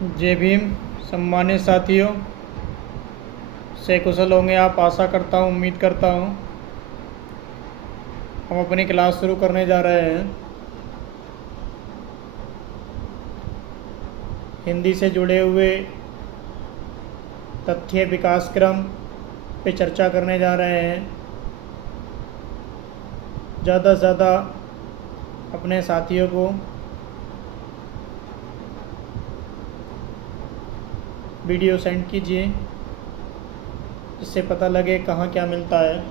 जय भीम। सम्मानित साथियों, से कुशल होंगे आप, आशा करता हूँ, उम्मीद करता हूँ। हम अपनी क्लास शुरू करने जा रहे हैं। हिंदी से जुड़े हुए तथ्य विकास क्रम पे चर्चा करने जा रहे हैं। ज़्यादा से ज़्यादा अपने साथियों को वीडियो सेंड कीजिए, जिससे पता लगे कहाँ क्या मिलता है।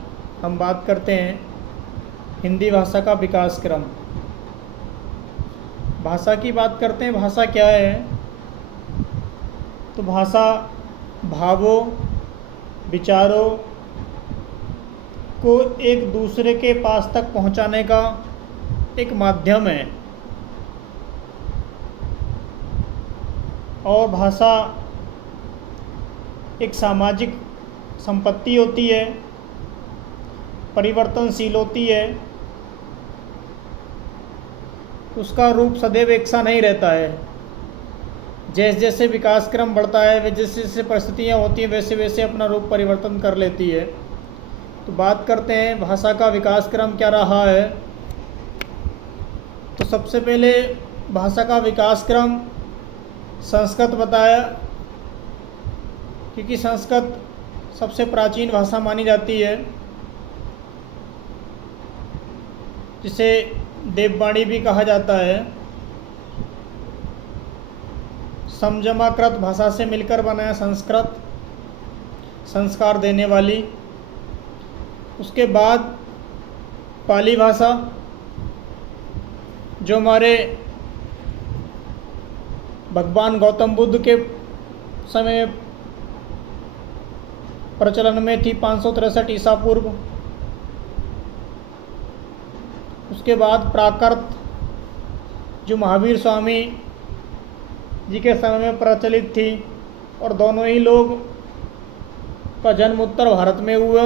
हम बात करते हैं हिंदी भाषा का विकास क्रम। भाषा की बात करते हैं। भाषा क्या है? तो भाषा भावों, विचारों को एक दूसरे के पास तक पहुंचाने का एक माध्यम है। और भाषा एक सामाजिक संपत्ति होती है, परिवर्तनशील होती है। उसका रूप सदैव एक सा नहीं रहता है। जैसे जैसे विकास क्रम बढ़ता है, जैसे जैसे परिस्थितियाँ होती हैं, वैसे वैसे अपना रूप परिवर्तन कर लेती है। तो बात करते हैं भाषा का विकास क्रम क्या रहा है। तो सबसे पहले भाषा का विकास क्रम संस्कृत बताया, क्योंकि संस्कृत सबसे प्राचीन भाषा मानी जाती है, जिसे देववाणी भी कहा जाता है। समजमाकृत भाषा से मिलकर बनाया संस्कृत, संस्कार देने वाली। उसके बाद पाली भाषा, जो हमारे भगवान गौतम बुद्ध के समय प्रचलन में थी, 563 ईसा पूर्व। उसके बाद प्राकृत, जो महावीर स्वामी जी के समय में प्रचलित थी, और दोनों ही लोग का जन्म उत्तर भारत में हुआ।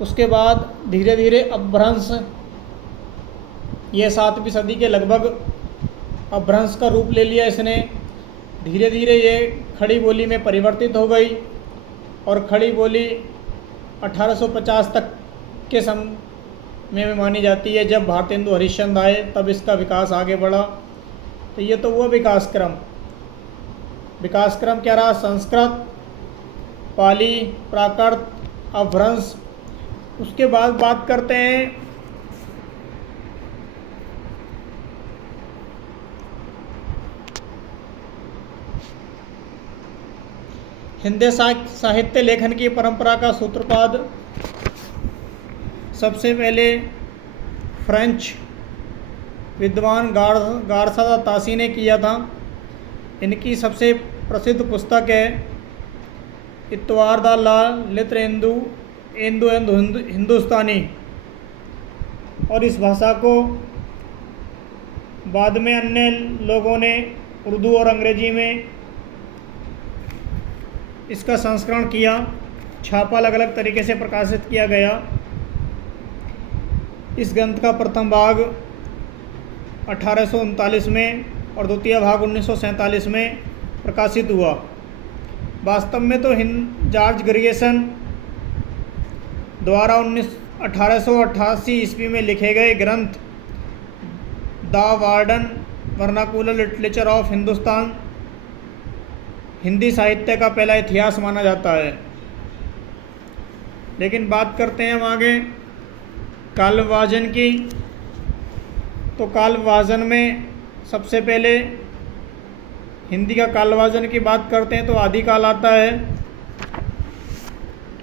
उसके बाद धीरे धीरे अपभ्रंश, यह 7वीं सदी के लगभग अपभ्रंश का रूप ले लिया इसने। धीरे धीरे ये खड़ी बोली में परिवर्तित हो गई, और खड़ी बोली 1850 तक के समय में मानी जाती है, जब भारतेंदु हरिश्चंद्र आए, तब इसका विकास आगे बढ़ा। तो ये तो हुआ विकास क्रम। विकास क्रम क्या रहा? संस्कृत, पाली, प्राकृत, अपभ्रंश। उसके बाद बात करते हैं हिंदी साहित्य लेखन की परंपरा का सूत्रपात सबसे पहले फ्रेंच विद्वान गारसा तासी ने किया था। इनकी सबसे प्रसिद्ध पुस्तक है इतवार द ला लित्र हिंदुस्तानी। और इस भाषा को बाद में अन्य लोगों ने उर्दू और अंग्रेजी में इसका संस्करण किया, छापा अलग अलग तरीके से प्रकाशित किया गया। इस ग्रंथ का प्रथम भाग 1839 में और द्वितीय भाग 1947 में प्रकाशित हुआ। वास्तव में तो जॉर्ज ग्रियर्सन द्वारा 1888 ईस्वी में लिखे गए ग्रंथ the modern vernacular literature of Hindustan Hindi साहित्य का पहला इतिहास माना जाता है। लेकिन बात करते हैं हम आगे काल विभाजन की। तो काल विभाजन में सबसे पहले हिंदी का काल विभाजन की बात करते हैं तो आदिकाल आता है।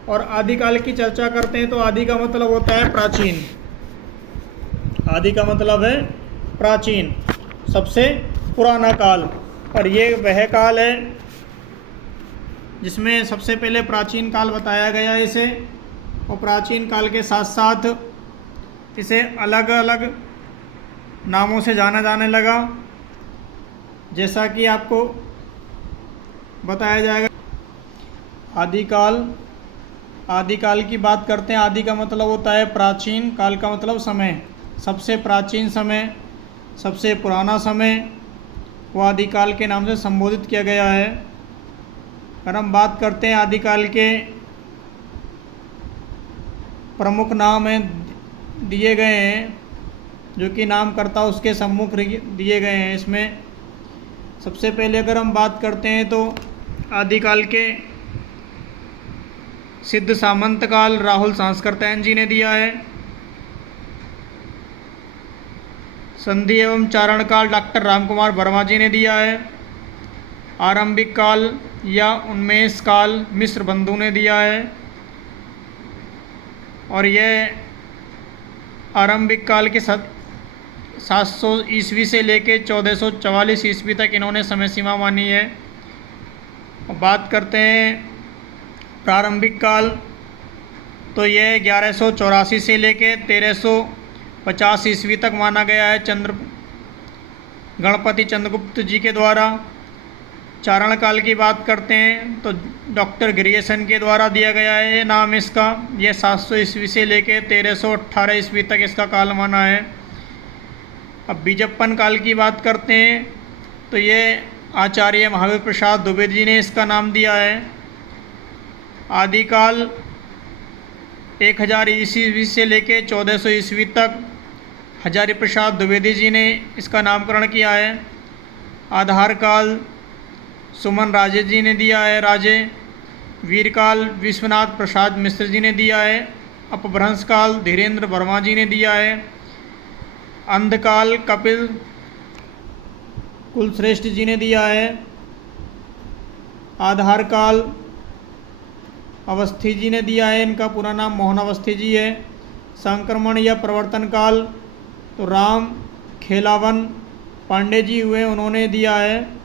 और आदिकाल की चर्चा करते हैं तो आदि का मतलब होता है प्राचीन। आदि का मतलब है प्राचीन, सबसे पुराना काल। और ये वह काल है जिसमें सबसे पहले प्राचीन काल बताया गया इसे। और प्राचीन काल के साथ साथ इसे अलग अलग नामों से जाना जाने लगा, जैसा कि आपको बताया जाएगा। आदिकाल की बात करते हैं। आदि का मतलब होता है प्राचीन, काल का मतलब समय, सबसे प्राचीन समय। सबसे पुराना समय वो आदिकाल के नाम से संबोधित किया गया है। अगर हम बात करते हैं आदिकाल के प्रमुख नाम हैं दिए गए हैं, जो कि नामकर्ता उसके सम्मुख दिए गए हैं। इसमें सबसे पहले अगर हम बात करते हैं तो आदिकाल के सिद्ध सामंत काल राहुल सांस्कृतैन जी ने दिया है। संधि एवं चारण काल डॉक्टर रामकुमार वर्मा जी ने दिया है। आरंभिक काल या उन्मेष काल मिश्र बंधु ने दिया है। और यह आरंभिक काल के 700 ईस्वी से लेके 1444 ईस्वी तक इन्होंने समय सीमा मानी है। और बात करते हैं प्रारंभिक काल, तो यह 1184 से लेके 1350 ईस्वी तक माना गया है गणपति चंद्रगुप्त जी के द्वारा। चारण काल की बात करते हैं तो डॉक्टर ग्रियर्सन के द्वारा दिया गया है नाम इसका। यह 700 ईस्वी से लेके 1318 ईस्वी तक इसका काल माना है। अब बीजप्पन काल की बात करते हैं तो ये आचार्य महावीर प्रसाद द्विवेदी जी ने इसका नाम दिया है। आदिकाल 1000 ईस्वी से लेके 1400 ईस्वी तक हजारी प्रसाद द्विवेदी जी ने इसका नामकरण किया है। आधार काल सुमन राजे जी ने दिया है राजे। वीरकाल विश्वनाथ प्रसाद मिश्र जी ने दिया है। अपभ्रंश काल धीरेन्द्र वर्मा जी ने दिया है। अंधकाल कपिल कुलश्रेष्ठ जी ने दिया है। आधार काल अवस्थी जी ने दिया है, इनका पूरा नाम मोहन अवस्थी जी है। संक्रमण या प्रवर्तन काल तो राम खेलावन पांडे जी हुए, उन्होंने दिया है।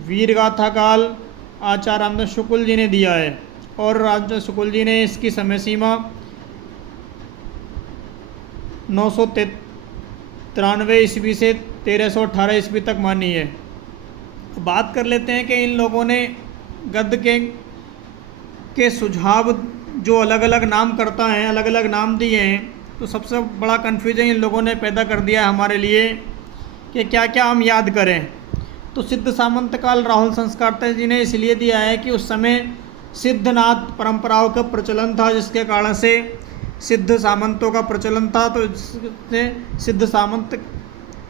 वीरगाथा काल आचार्य रामदास शुक्ल जी ने दिया है और रामदास शुक्ल जी ने इसकी समय सीमा 993 ईस्वी से 1318 ईस्वी तक मानी है। बात कर लेते हैं कि इन लोगों ने गद्य के सुझाव जो अलग अलग नाम करता हैं, अलग अलग नाम दिए हैं, तो सबसे बड़ा कन्फ्यूजन इन लोगों ने पैदा कर दिया है हमारे लिए कि क्या क्या हम याद करें। तो सिद्ध सामंत काल राहुल संस्कारतैन जी ने इसलिए दिया है कि उस समय सिद्धनाथ परंपराओं का प्रचलन था, जिसके कारण से सिद्ध सामंतों का प्रचलन था, तो इससे सिद्ध सामंत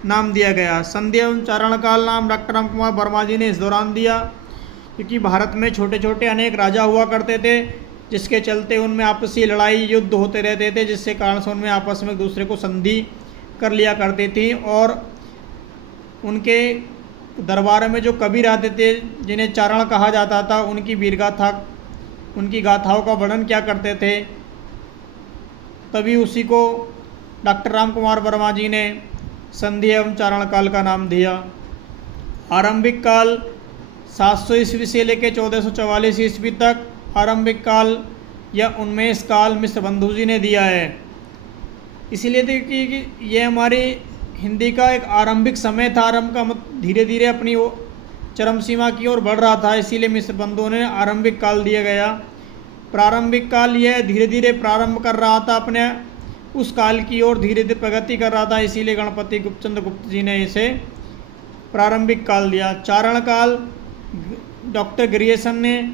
नाम दिया गया। संधि एवं चारण काल नाम डॉक्टर रामकुमार वर्मा जी ने इस दौरान दिया, क्योंकि भारत में छोटे छोटे अनेक राजा हुआ करते थे, जिसके चलते उनमें आपसी लड़ाई युद्ध होते रहते थे, जिससे कारण से उनमें आपस में एक दूसरे को संधि कर लिया करती थी। और उनके दरबार में जो कवि रहते थे, जिन्हें चारण कहा जाता था, उनकी गाथाओं का वर्णन क्या करते थे, तभी उसी को डॉक्टर रामकुमार वर्मा जी ने संधि एवं चारण काल का नाम दिया। आरंभिक काल 700 ईस्वी से लेकर 1444 ईस्वी तक आरंभिक काल या उन्मेष काल मिश्र बंधु जी ने दिया है। इसीलिए देखिए कि ये हमारी हिंदी का एक आरंभिक समय था। आरंभ का धीरे धीरे अपनी चरम सीमा की ओर बढ़ रहा था, इसीलिए मिश्र बंधुओं ने आरंभिक काल दिया गया। प्रारंभिक काल यह धीरे धीरे प्रारंभ कर रहा था अपने उस काल की ओर, धीरे धीरे प्रगति कर रहा था, इसीलिए गणपति चंद्रगुप्त जी ने इसे प्रारंभिक काल दिया। चारण काल डॉक्टर ग्रियर्सन ने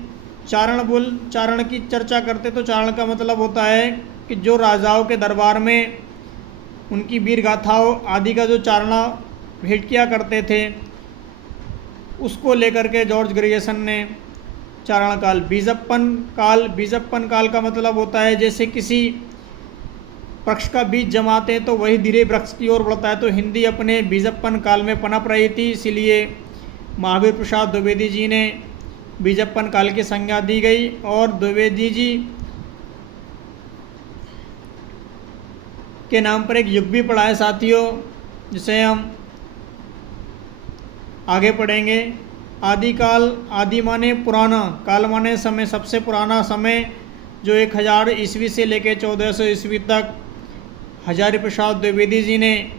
चारण की चर्चा करते तो चारण का मतलब होता है कि जो राजाओं के दरबार में उनकी वीर गाथाओं आदि का जो चारणा भेंट किया करते थे, उसको लेकर के जॉर्ज ग्रियर्सन ने चारण काल। बीजप्पन काल का मतलब होता है जैसे किसी वृक्ष का बीज जमाते हैं तो वही धीरे वृक्ष की ओर बढ़ता है, तो हिंदी अपने बीजप्पन काल में पनप रही थी, इसीलिए महावीर प्रसाद द्विवेदी जी ने बीजप्पन काल की संज्ञा दी गई। और द्विवेदी जी के नाम पर एक युग भी पढ़ा है साथियों, जिसे हम आगे पढ़ेंगे। आदिकाल, आदि माने पुराना, काल माने समय, सबसे पुराना समय जो 1000 ईस्वी से लेकर 1400 ईस्वी तक हजारी प्रसाद द्विवेदी जी ने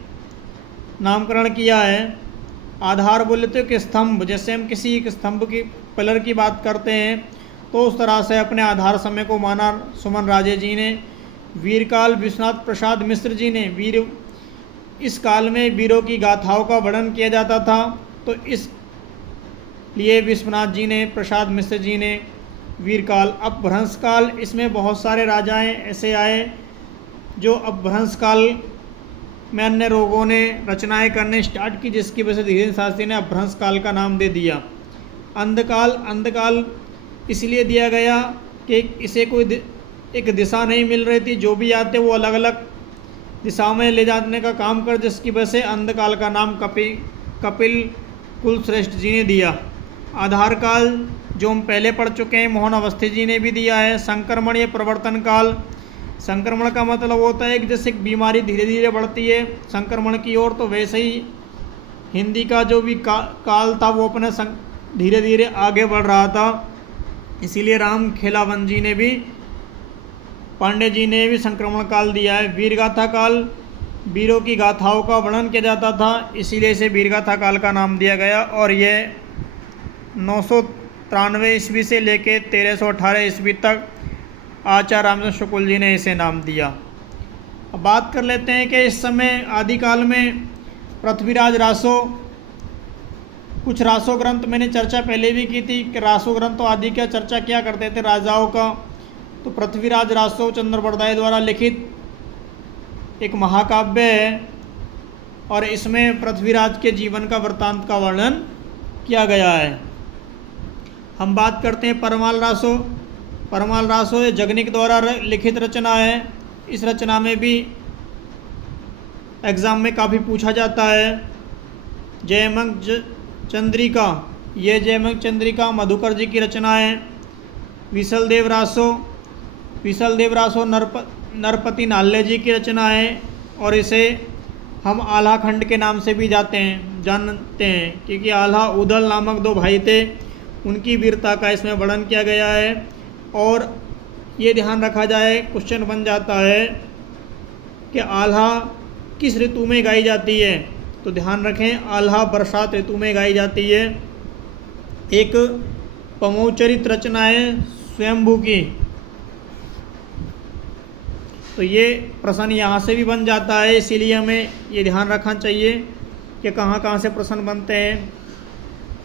नामकरण किया है। आधार बोले तो कि स्तंभ, जैसे हम किसी एक स्तंभ की पिलर की बात करते हैं तो उस तरह से अपने आधार समय को माना सुमन राजे जी ने। वीरकाल विश्वनाथ प्रसाद मिश्र जी ने, इस काल में वीरों की गाथाओं का वर्णन किया जाता था। तो इस लिए विश्वनाथ जी ने, प्रसाद मिश्र जी ने वीर काल, अपभ्रंश काल, इसमें बहुत सारे राजाएं ऐसे आए जो अपभ्रंश काल में अन्य लोगों ने रचनाएं करने स्टार्ट की, जिसकी वजह से धीरेन्द्र शास्त्री ने अपभ्रंश काल का नाम दे दिया। अंधकाल इसलिए दिया गया कि इसे कोई एक दिशा नहीं मिल रही थी, जो भी आते वो अलग अलग दिशाओं में ले जाने का काम कर, जिसकी वजह से अंधकाल का नाम कपिल कुलश्रेष्ठ जी ने दिया। आधार काल जो हम पहले पढ़ चुके हैं, मोहन अवस्थी जी ने भी दिया है। संक्रमण या प्रवर्तन काल, संक्रमण का मतलब होता है कि जैसे एक बीमारी धीरे धीरे बढ़ती है संक्रमण की ओर, तो वैसे ही हिंदी का जो भी काल था वो अपने धीरे धीरे आगे बढ़ रहा था। इसीलिए राम खेलावन जी ने भी, पांडे जी ने भी संक्रमण काल दिया है। वीरगाथा काल, वीरों की गाथाओं का वर्णन किया जाता था, इसीलिए इसे वीरगाथा काल का नाम दिया गया। और यह 993 ईस्वी से लेके 1318 ईस्वी तक आचार्य रामचंद्र शुक्ल जी ने इसे नाम दिया। अब बात कर लेते हैं कि इस समय आदिकाल में पृथ्वीराज रासो, कुछ रासो ग्रंथ मैंने चर्चा पहले भी की थी कि रासो ग्रंथ तो आदि क्या चर्चा क्या करते थे राजाओं का। तो पृथ्वीराज रासो चंद्र बरदाई द्वारा लिखित एक महाकाव्य है और इसमें पृथ्वीराज के जीवन का वृत्तांत का वर्णन किया गया है। हम बात करते हैं परमाल रासो। परमाल रासो ये जगनिक द्वारा लिखित रचना है। इस रचना में भी एग्ज़ाम में काफ़ी पूछा जाता है। जयमंग चंद्रिका, ये जयमंग चंद्रिका मधुकर जी की रचना है। विशलदेव रासो नरपति नाल्ले जी की रचना है और इसे हम आल्हा खंड के नाम से भी जानते हैं क्योंकि आल्हा उदल नामक दो भाई थे, उनकी वीरता का इसमें वर्णन किया गया है। और ये ध्यान रखा जाए, क्वेश्चन बन जाता है कि आल्हा किस ऋतु में गाई जाती है, तो ध्यान रखें आल्हा बरसात ऋतु में गाई जाती है। एक पमोचरित रचना है स्वयंभू की, तो ये प्रश्न यहाँ से भी बन जाता है, इसीलिए हमें ये ध्यान रखना चाहिए कि कहाँ कहाँ से प्रश्न बनते हैं।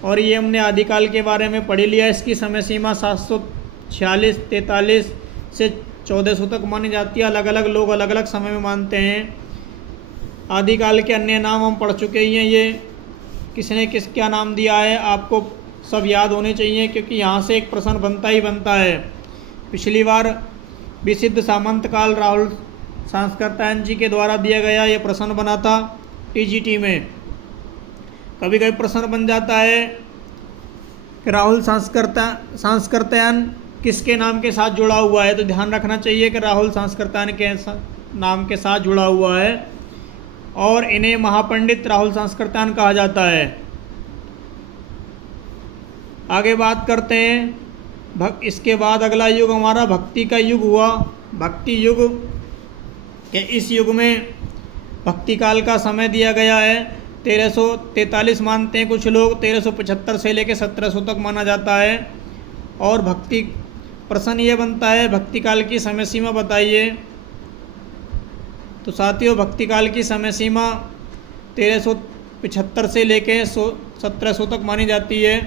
और ये हमने आदिकाल के बारे में पढ़ लिया। इसकी समय सीमा 746-43 से 1400 तक मानी जाती है। अलग अलग लोग अलग अलग समय में मानते हैं। आदिकाल के अन्य नाम हम पढ़ चुके ही हैं। ये किसने क्या नाम दिया है आपको सब याद होने चाहिए, क्योंकि यहाँ से एक प्रश्न बनता ही बनता है। पिछली बार विसिद्ध सामंत काल राहुल सांस्कृत्यायन जी के द्वारा दिया गया ये प्रश्न बना था टीजीटी में। कभी कभी प्रश्न बन जाता है कि राहुल सांस्कृत्यायन किसके नाम के साथ जुड़ा हुआ है, तो ध्यान रखना चाहिए कि राहुल सांस्कृत्यायन के नाम के साथ जुड़ा हुआ है और इन्हें महापंडित राहुल सांस्कृत्यायन कहा जाता है। आगे बात करते हैं इसके बाद अगला युग हमारा भक्ति का युग हुआ। भक्ति युग के इस युग में भक्ति काल का समय दिया गया है 1343 मानते हैं कुछ लोग, 1375 से लेकर 1700 तक माना जाता है। और भक्ति प्रश्न ये बनता है भक्ति काल की समय सीमा बताइए। तो साथियों भक्ति काल की समय सीमा 1375 से लेकर 1700 तक मानी जाती है।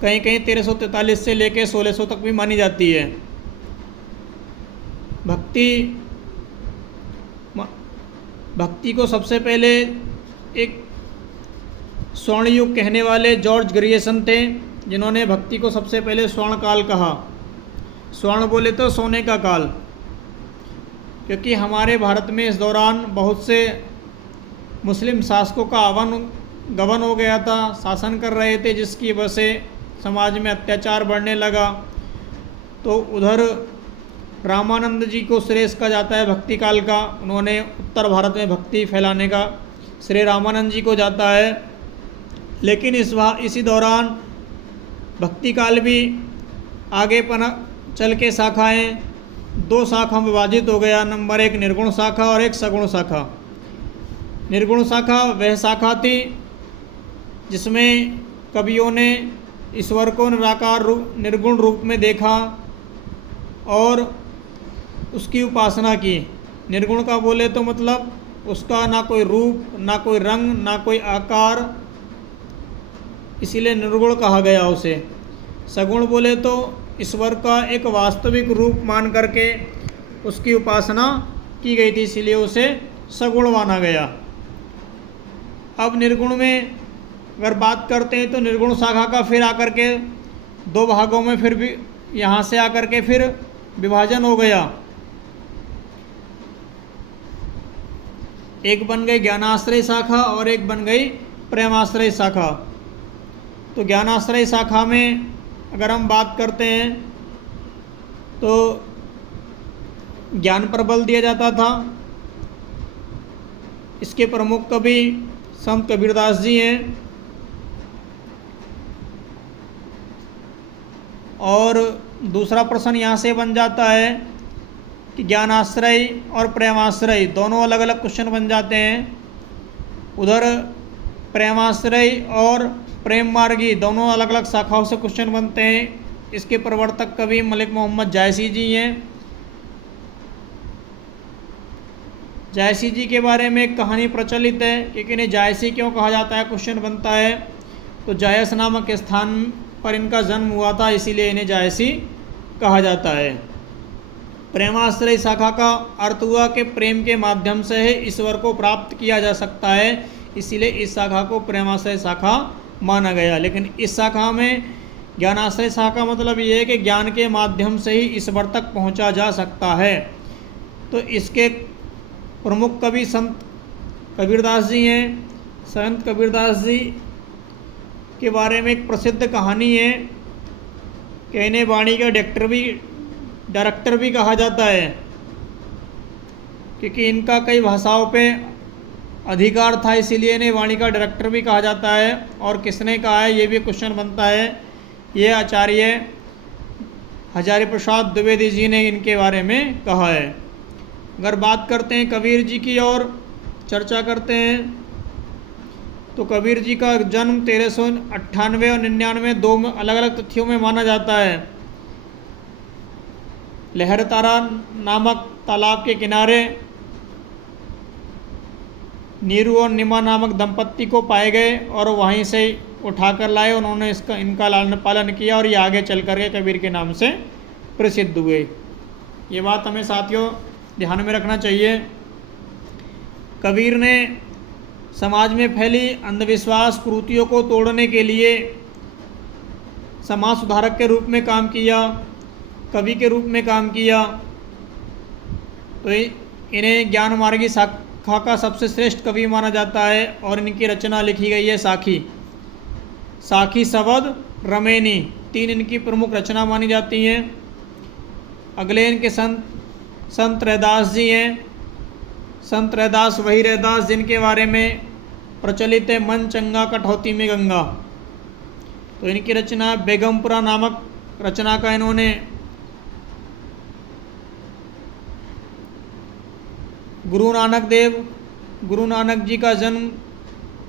कहीं कहीं 1343 से लेकर 1600 तक भी मानी जाती है। भक्ति को सबसे पहले एक स्वर्ण युग कहने वाले जॉर्ज ग्रियर्सन थे, जिन्होंने भक्ति को सबसे पहले स्वर्ण काल कहा। स्वर्ण बोले तो सोने का काल, क्योंकि हमारे भारत में इस दौरान बहुत से मुस्लिम शासकों का गबन हो गया था, शासन कर रहे थे, जिसकी वजह से समाज में अत्याचार बढ़ने लगा। तो उधर रामानंद जी को श्रेय कहा जाता है भक्ति काल का। उन्होंने उत्तर भारत में भक्ति फैलाने का श्रेय रामानंद जी को जाता है। लेकिन इसी दौरान भक्ति काल भी आगे चल के शाखाएँ 2 शाखा में विभाजित हो गया। नंबर 1 निर्गुण शाखा और एक सगुण शाखा। निर्गुण शाखा वह शाखा थी जिसमें कवियों ने ईश्वर को निराकार निर्गुण रूप में देखा और उसकी उपासना की। निर्गुण का बोले तो मतलब उसका ना कोई रूप, ना कोई रंग, ना कोई आकार, इसीलिए निर्गुण कहा गया उसे। सगुण बोले तो ईश्वर का एक वास्तविक रूप मान करके उसकी उपासना की गई थी, इसीलिए उसे सगुण माना गया। अब निर्गुण में अगर बात करते हैं तो निर्गुण शाखा का फिर आकर के दो भागों में फिर भी यहाँ से आकर के फिर विभाजन हो गया। एक बन गई ज्ञानाश्रय शाखा और एक बन गई प्रेमाश्रय शाखा। तो ज्ञानाश्रय शाखा में अगर हम बात करते हैं तो ज्ञान पर बल दिया जाता था। इसके प्रमुख कवि संत कबीरदास जी हैं। और दूसरा प्रश्न यहाँ से बन जाता है कि ज्ञानाश्रय और प्रेमाश्रय दोनों अलग अलग क्वेश्चन बन जाते हैं। उधर प्रेमाश्रय और प्रेम मार्गी दोनों अलग अलग शाखाओं से क्वेश्चन बनते हैं। इसके प्रवर्तक कवि मलिक मोहम्मद जायसी जी हैं। जायसी जी के बारे में एक कहानी प्रचलित है कि इन्हें जायसी क्यों कहा जाता है, क्वेश्चन बनता है। तो जायस नामक स्थान पर इनका जन्म हुआ था, इसीलिए इन्हें जायसी कहा जाता है। प्रेमाश्रय शाखा का अर्थ हुआ कि प्रेम के माध्यम से ही ईश्वर को प्राप्त किया जा सकता है, इसीलिए इस शाखा को प्रेमाश्रय शाखा माना गया। लेकिन इस शाखा में ज्ञानाश्रय शाखा मतलब ये है कि ज्ञान के माध्यम से ही ईश्वर तक पहुंचा जा सकता है। तो इसके प्रमुख कवि संत कबीरदास जी हैं। संत कबीरदास जी के बारे में एक प्रसिद्ध कहानी है कि इन्हें वाणी का डायरेक्टर भी कहा जाता है, क्योंकि इनका कई भाषाओं पे अधिकार था, इसीलिए इन्हें वाणी का डायरेक्टर भी कहा जाता है। और किसने कहा है ये भी क्वेश्चन बनता है। ये आचार्य हजारी प्रसाद द्विवेदी जी ने इनके बारे में कहा है। अगर बात करते हैं कबीर जी की और चर्चा करते हैं तो कबीर जी का जन्म 1398 और 99 दो अलग अलग तिथियों में माना जाता है। लहरतारा नामक तालाब के किनारे नीरू और निमा नामक दंपत्ति को पाए गए और वहीं से उठाकर लाए। उन्होंने इनका लालन पालन किया और ये आगे चल कर के कबीर के नाम से प्रसिद्ध हुए। ये बात हमें साथियों ध्यान में रखना चाहिए। कबीर ने समाज में फैली अंधविश्वास कुरीतियों को तोड़ने के लिए समाज सुधारक के रूप में काम किया, कवि के रूप में काम किया। तो इन्हें ज्ञान मार्गी शाखा का सबसे श्रेष्ठ कवि माना जाता है और इनकी रचना लिखी गई है साखी शबद रमेनी, 3 इनकी प्रमुख रचना मानी जाती हैं। अगले इनके संत रैदास जी हैं। संत रैदास वही रैदास जिनके बारे में प्रचलित है मन चंगा कठौती में गंगा। तो इनकी रचना बेगमपुरा नामक रचना का इन्होंने गुरु नानक जी का जन्म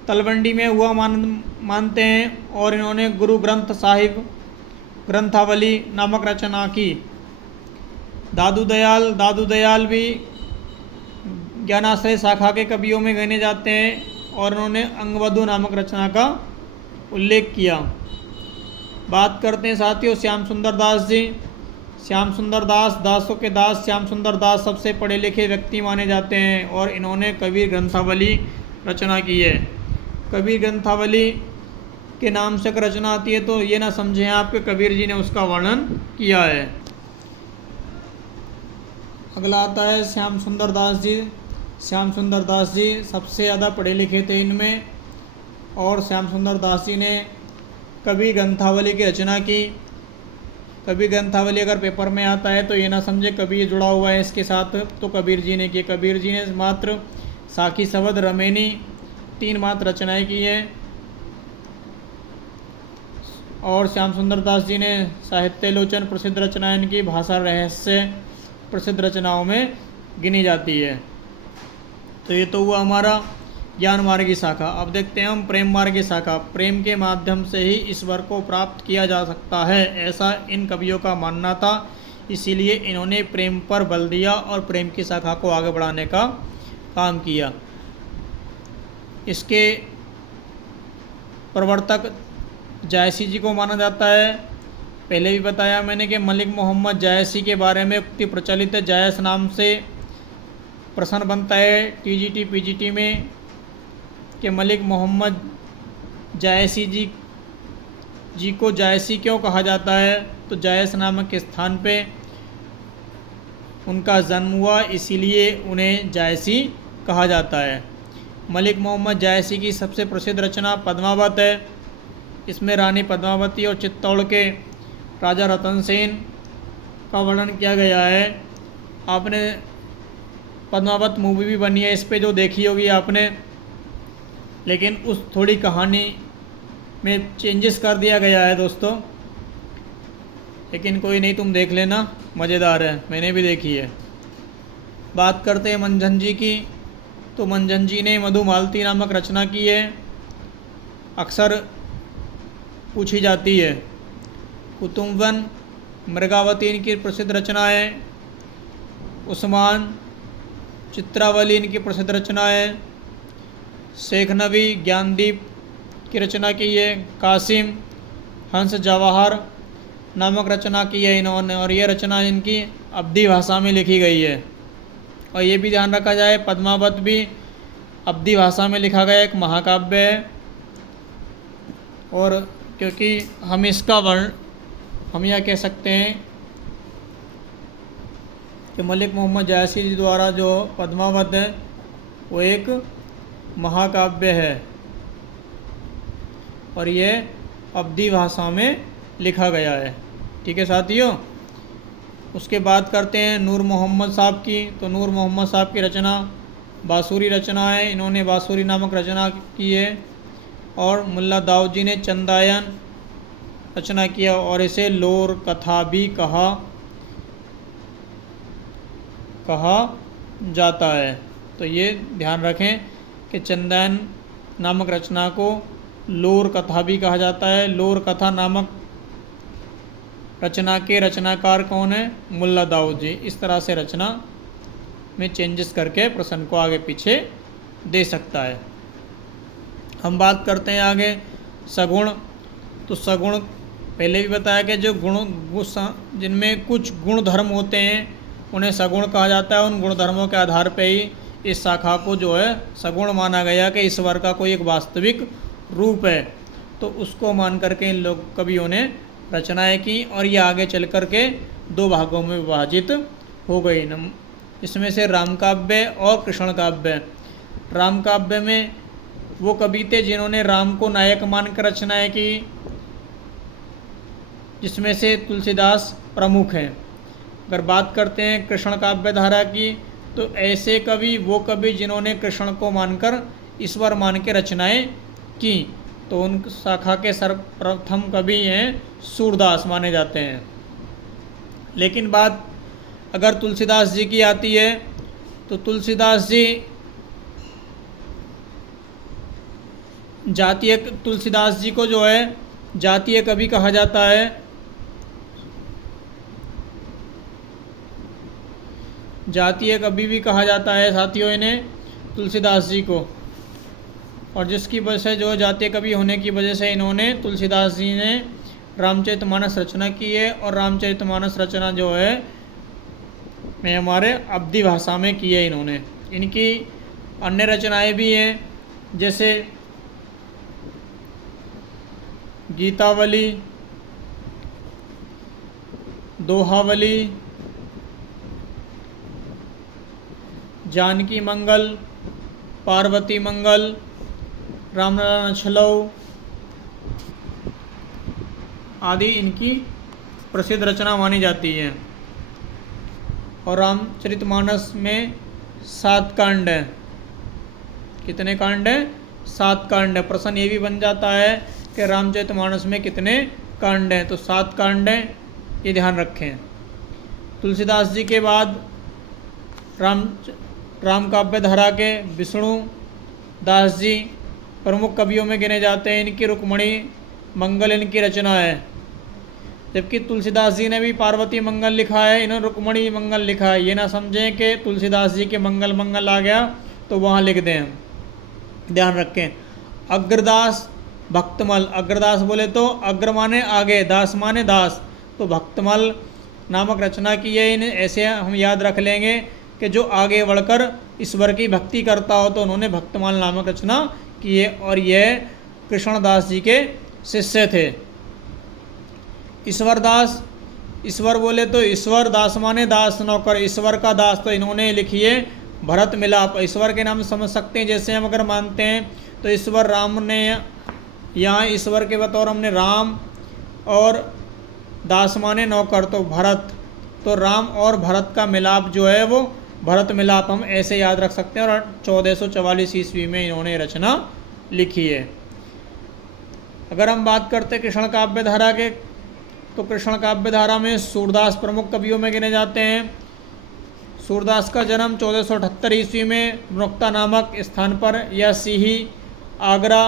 तलवंडी में हुआ मानते हैं और इन्होंने गुरु ग्रंथ साहिब ग्रंथावली नामक रचना की। दादू दयाल भी ज्ञानाश्रय शाखा के कवियों में गिने जाते हैं और उन्होंने अंगवधु नामक रचना का उल्लेख किया। बात करते हैं साथियों श्याम सुंदर दास जी। श्याम सुंदर दास दासों के दास श्याम सुंदर दास सबसे पढ़े लिखे व्यक्ति माने जाते हैं और इन्होंने कबीर ग्रंथावली रचना की है। कबीर ग्रंथावली के नाम से अगर रचना आती है तो ये ना समझें आप कि कबीर जी ने उसका वर्णन किया है। अगला आता है श्याम सुंदर दास जी। श्याम सुंदर दास जी सबसे ज़्यादा पढ़े लिखे थे इनमें और श्याम सुंदर दास जी ने कबीर ग्रंथावली की रचना की। कबीर ग्रंथावली अगर पेपर में आता है तो ये ना समझे कबीर जुड़ा हुआ है इसके साथ, तो कबीर जी ने की। कबीर जी ने मात्र साखी शबद रमेनी 3 मात्र रचनाएं की हैं और श्याम सुंदर दास जी ने साहित्य लोचन प्रसिद्ध रचनाएं इनकी भाषा रहस्य प्रसिद्ध रचनाओं में गिनी जाती है। तो ये तो हुआ हमारा ज्ञान मार्गी शाखा। अब देखते हैं हम प्रेम मार्गी शाखा। प्रेम के माध्यम से ही ईश्वर को प्राप्त किया जा सकता है, ऐसा इन कवियों का मानना था। इसीलिए इन्होंने प्रेम पर बल दिया और प्रेम की शाखा को आगे बढ़ाने का काम किया। इसके प्रवर्तक जायसी जी को माना जाता है। पहले भी बताया मैंने कि मलिक मोहम्मद जायसी के बारे में उक्ति प्रचलित है, जायस नाम से प्रश्न बनता है टीजीटी पीजीटी में कि मलिक मोहम्मद जायसी जी को जायसी क्यों कहा जाता है। तो जायस नामक स्थान पे उनका जन्म हुआ, इसीलिए उन्हें जायसी कहा जाता है। मलिक मोहम्मद जायसी की सबसे प्रसिद्ध रचना पद्मावत है। इसमें रानी पद्मावती और चित्तौड़ के राजा रतन सेन का वर्णन किया गया है। आपने पद्मावत मूवी भी बनी है इस पे, जो देखी होगी आपने, लेकिन उस थोड़ी कहानी में चेंजेस कर दिया गया है दोस्तों, लेकिन कोई नहीं, तुम देख लेना, मज़ेदार है, मैंने भी देखी है। बात करते हैं मंझन जी की। तो मंझन जी ने मधुमालती नामक रचना की है, अक्सर पूछी जाती है। कुतुम्बन मृगावती इनकी प्रसिद्ध रचना है। उस्मान चित्रावली इनकी प्रसिद्ध रचना है। शेख नबी ज्ञानदीप की रचना की है। कासिम हंस जवाहर नामक रचना की है इन्होंने, और ये रचना इनकी अवधी भाषा में लिखी गई है। और ये भी ध्यान रखा जाए, पद्मावत भी अवधी भाषा में लिखा गया एक महाकाव्य है। और क्योंकि हम इसका वर्ण हम यह कह सकते हैं कि मलिक मोहम्मद जायसी जी द्वारा जो पद्मावत है वो एक महाकाव्य है, और ये अवधी भाषा में लिखा गया है। ठीक है साथियों। उसके बाद करते हैं नूर मोहम्मद साहब की। तो नूर मोहम्मद साहब की रचना बाँसुरी रचना है, इन्होंने बाँसुरी नामक रचना की है। और मुल्ला दाऊद जी ने चंदायन रचना किया, और इसे लोर कथा भी कहा जाता है। तो ये ध्यान रखें कि चंदायन नामक रचना को लोर कथा भी कहा जाता है। लोर कथा नामक रचना के रचनाकार कौन है? मुल्ला दाऊद जी। इस तरह से रचना में चेंजेस करके प्रश्न को आगे पीछे दे सकता है। हम बात करते हैं आगे सगुण। तो सगुण पहले भी बताया कि जो जिनमें कुछ गुण धर्म होते हैं उन्हें सगुण कहा जाता है। उन गुण धर्मों के आधार पर ही इस शाखा को जो है सगुण माना गया कि ईश्वर का कोई एक वास्तविक रूप है। तो उसको मान करके इन लोग कवियों ने रचनाएं की, और ये आगे चल कर के दो भागों में विभाजित हो गई। इसमें से राम काव्य और कृष्ण काव्य। राम काव्य में वो कवि थे जिन्होंने राम को नायक मानकर रचनाएं की, जिसमें से तुलसीदास प्रमुख हैं। अगर बात करते हैं कृष्ण काव्य धारा की, तो ऐसे कवि वो कवि जिन्होंने कृष्ण को मानकर ईश्वर मान के रचनाएं की। तो उन शाखा के सर्वप्रथम कवि हैं सूरदास माने जाते हैं। लेकिन बात अगर तुलसीदास जी की आती है, तो तुलसीदास जी तुलसीदास जी को जो है जातीय कवि कहा जाता है। जातीय कवि भी कहा जाता है साथियों इन्हें, तुलसीदास जी को। और जिसकी वजह से जो जातीय कवि होने की वजह से इन्होंने तुलसीदास जी ने रामचरितमानस रचना की है। और रामचरितमानस रचना जो है में हमारे अवधी भाषा में की है इन्होंने। इनकी अन्य रचनाएं भी हैं, जैसे गीतावली, दोहावली, जानकी मंगल, पार्वती मंगल, रामनारायण छलऊ आदि इनकी प्रसिद्ध रचना मानी जाती है। और रामचरितमानस में 7 कांड हैं। कितने कांड हैं? 7 कांड हैं। प्रश्न ये भी बन जाता है कि रामचरितमानस में कितने कांड हैं? तो 7 कांड हैं, ये ध्यान रखें। तुलसीदास जी के बाद राम काव्य धारा के विष्णु दास जी प्रमुख कवियों में गिने जाते हैं। इनकी रुक्मणी मंगल इनकी रचना है, जबकि तुलसीदास जी ने भी पार्वती मंगल लिखा है, इन्होंने रुक्मणी मंगल लिखा है। ये ना समझें कि तुलसीदास जी के मंगल आ गया तो वहाँ लिख दें। ध्यान रखें। अग्रदास भक्तमल, अग्रदास बोले तो अग्र माने आगे, दास माने दास, तो भक्तमल नामक रचना की है। इन्हें ऐसे हम याद रख लेंगे कि जो आगे बढ़कर ईश्वर की भक्ति करता हो तो उन्होंने भक्तमाल नामक रचना की है, और यह कृष्णदास जी के शिष्य थे। ईश्वरदास, ईश्वर बोले तो ईश्वर, दास माने दास नौकर, ईश्वर का दास, तो इन्होंने लिखी है भरत मिलाप। ईश्वर के नाम समझ सकते हैं, जैसे हम अगर मानते हैं तो ईश्वर राम ने, यहाँ ईश्वर के बतौर हमने राम, और दास माने नौकर तो भरत, तो राम और भरत का मिलाप जो है वो भरत मिलाप हम ऐसे याद रख सकते हैं। और 1444 ईस्वी में इन्होंने रचना लिखी है। अगर हम बात करते हैं कृष्ण काव्य धारा के, तो कृष्ण काव्य धारा में सूरदास प्रमुख कवियों में गिने जाते हैं। सूरदास का जन्म 1478 ईस्वी में मुक्ता नामक स्थान पर या सीही, आगरा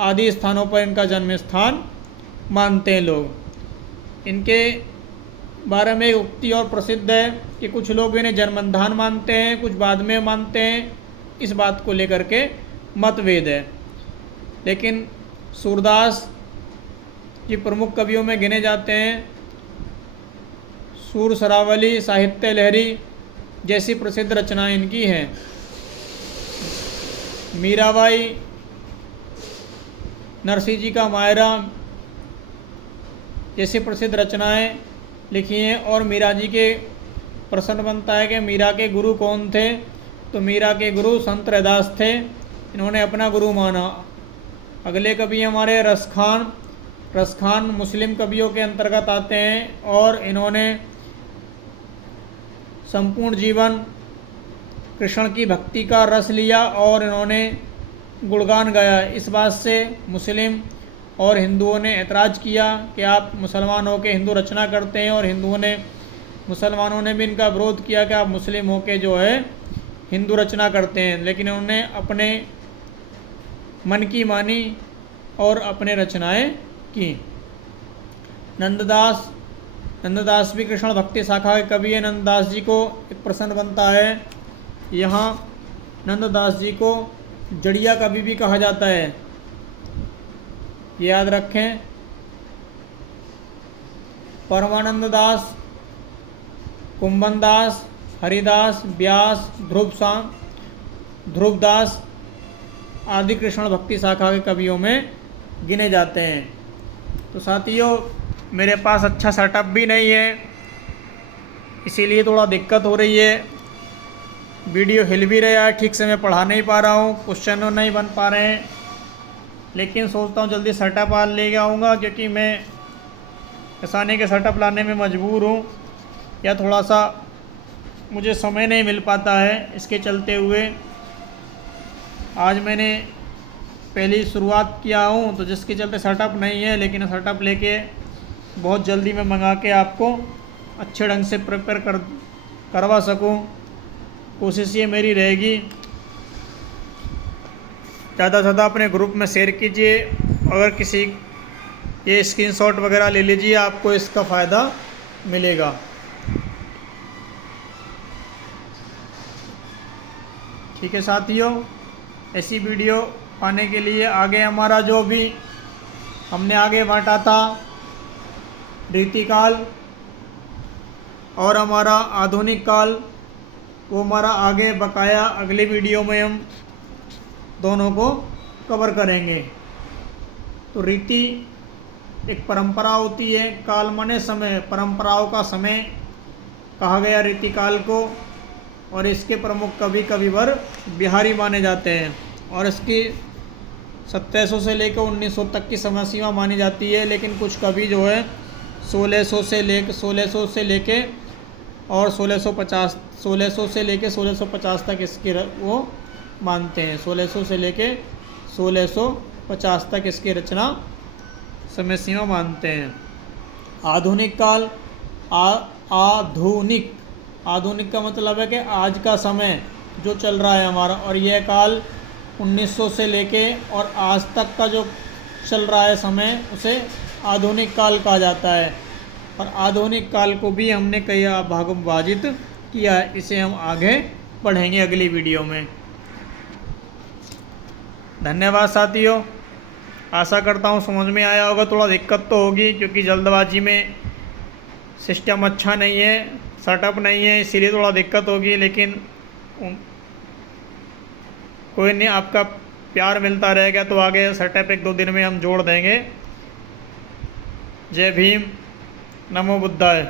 आदि स्थानों पर इनका जन्म स्थान मानते हैं लोग। इनके बारे में उक्ति और प्रसिद्ध है कि कुछ लोग इन्हें जन्मंधान मानते हैं, कुछ बाद में मानते हैं। इस बात को लेकर के मतभेद है, लेकिन सूरदास जी प्रमुख कवियों में गिने जाते हैं। सूर सरावली, साहित्य लहरी जैसी प्रसिद्ध रचनाएं इनकी हैं। मीराबाई, नरसिंह जी का मायरा जैसी प्रसिद्ध रचनाएं लिखी हैं। और मीरा जी के प्रश्न बनता है कि मीरा के गुरु कौन थे, तो मीरा के गुरु संत रैदास थे, इन्होंने अपना गुरु माना। अगले कवि हमारे रसखान, रसखान मुस्लिम कवियों के अंतर्गत आते हैं, और इन्होंने संपूर्ण जीवन कृष्ण की भक्ति का रस लिया और इन्होंने गुणगान गाया। इस बात से मुस्लिम और हिंदुओं ने ऐतराज़ किया कि आप मुसलमान होकर हिंदू रचना करते हैं, और हिंदुओं ने, मुसलमानों ने भी इनका विरोध किया कि आप मुस्लिम होकर जो है हिंदू रचना करते हैं। लेकिन उन्होंने अपने मन की मानी और अपने रचनाएं की। नंददास, नंददास भी कृष्ण भक्ति शाखा के कवि है। नंददास जी को एक प्रश्न बनता है, यहाँ नंददास जी को जड़िया कवि भी कहा जाता है, याद रखें। परमानंद दास, कुंभन दास, हरिदास, व्यास, ध्रुवदास आदि कृष्ण भक्ति शाखा के कवियों में गिने जाते हैं। तो साथियों, मेरे पास अच्छा सेटअप भी नहीं है, इसीलिए थोड़ा दिक्कत हो रही है। वीडियो हिल भी रहा है, ठीक से मैं पढ़ा नहीं पा रहा हूँ, क्वेश्चन नहीं बन पा रहे हैं, लेकिन सोचता हूँ जल्दी सेटअप ले आऊँगा, क्योंकि मैं आसानी के सेटअप लाने में मजबूर हूँ, या थोड़ा सा मुझे समय नहीं मिल पाता है। इसके चलते हुए आज मैंने पहली शुरुआत किया हूँ, तो जिसके चलते सेटअप नहीं है, लेकिन सेटअप लेके बहुत जल्दी मैं मंगा के आपको अच्छे ढंग से प्रिपेयर करवा सकूँ, कोशिश ये मेरी रहेगी। ज़्यादा से ज़्यादा अपने ग्रुप में शेयर कीजिए, अगर किसी ये स्क्रीनशॉट वगैरह ले लीजिए, आपको इसका फ़ायदा मिलेगा। ठीक है साथियों, ऐसी वीडियो पाने के लिए आगे हमारा जो भी हमने आगे बांटा था रीतिकाल और हमारा आधुनिक काल, वो हमारा आगे बकाया अगले वीडियो में हम दोनों को कवर करेंगे। तो रीति एक परंपरा होती है, काल माने समय, परंपराओं का समय कहा गया रीतिकाल को, और इसके प्रमुख कवि कविवर बिहारी माने जाते हैं, और इसकी 1700 से लेकर 1900 तक की समय सीमा मानी जाती है। लेकिन कुछ कवि जो है 1600 से लेके और 1600 से लेके 1650 तक इसकी वो मानते हैं। 1600 से लेके 1650 तक इसकी रचना समय सीमा मानते हैं। आधुनिक काल, आधुनिक का मतलब है कि आज का समय जो चल रहा है हमारा, और यह काल 1900 से लेके और आज तक का जो चल रहा है समय, उसे आधुनिक काल कहा जाता है। और आधुनिक काल को भी हमने कई भागों में विभाजित किया है, इसे हम आगे पढ़ेंगे अगली वीडियो में। धन्यवाद साथियों। आशा करता हूँ समझ में आया होगा। थोड़ा दिक्कत तो होगी क्योंकि जल्दबाजी में सिस्टम अच्छा नहीं है, सेटअप नहीं है, इसीलिए थोड़ा दिक्कत होगी, लेकिन कोई नहीं, आपका प्यार मिलता रहेगा तो आगे सेटअप 1-2 दिन में हम जोड़ देंगे। जय भीम, नमो बुद्धाय।